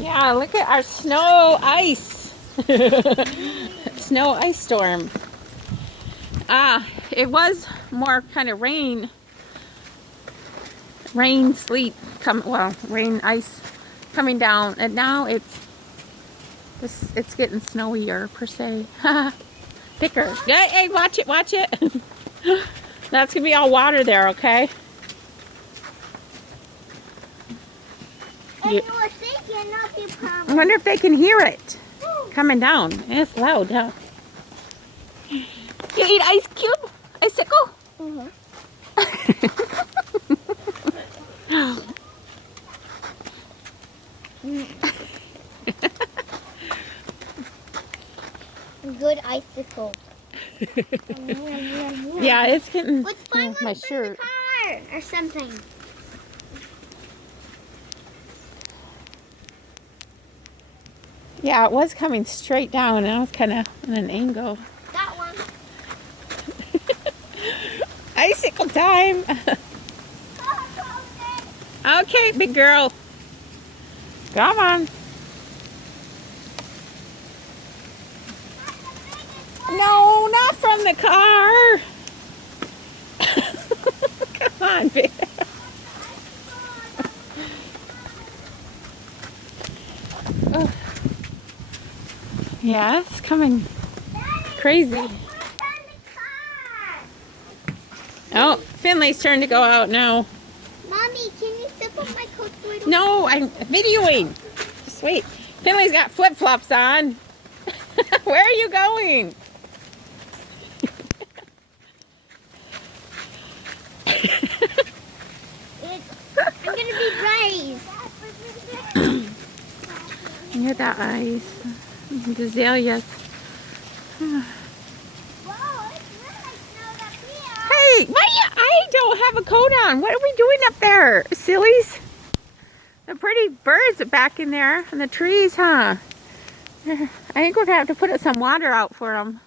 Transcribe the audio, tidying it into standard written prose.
Yeah, look at our snow ice. Snow ice storm. It was more kind of rain, sleet, rain, ice coming down, and now it's getting snowier per se. Thicker. Hey, watch it, watch it. That's gonna be all water there, okay? And cannot be I wonder if they can hear it coming down. It's loud, huh? You eat ice cube? Icicle? Mm-hmm. Good icicle. Yeah, it's getting Let's find my one shirt. for the car or something. Yeah, it was coming straight down, and I was kind of in an angle. That one. Icicle time! Okay, big girl. Come on. No, not from the car. Come on, babe. Oh. Yeah, it's coming crazy. Oh, Finley's turn to go out now. Mommy, can you step on my coat so I don't... No, I'm videoing. Just wait. Finley's got flip-flops on. Where are you going? I'm gonna be raised. Look at that ice. The azaleas. Hey, I don't have a coat on. What are we doing up there, sillies? The pretty birds are back in there in the trees, huh? I think we're gonna have to put some water out for them.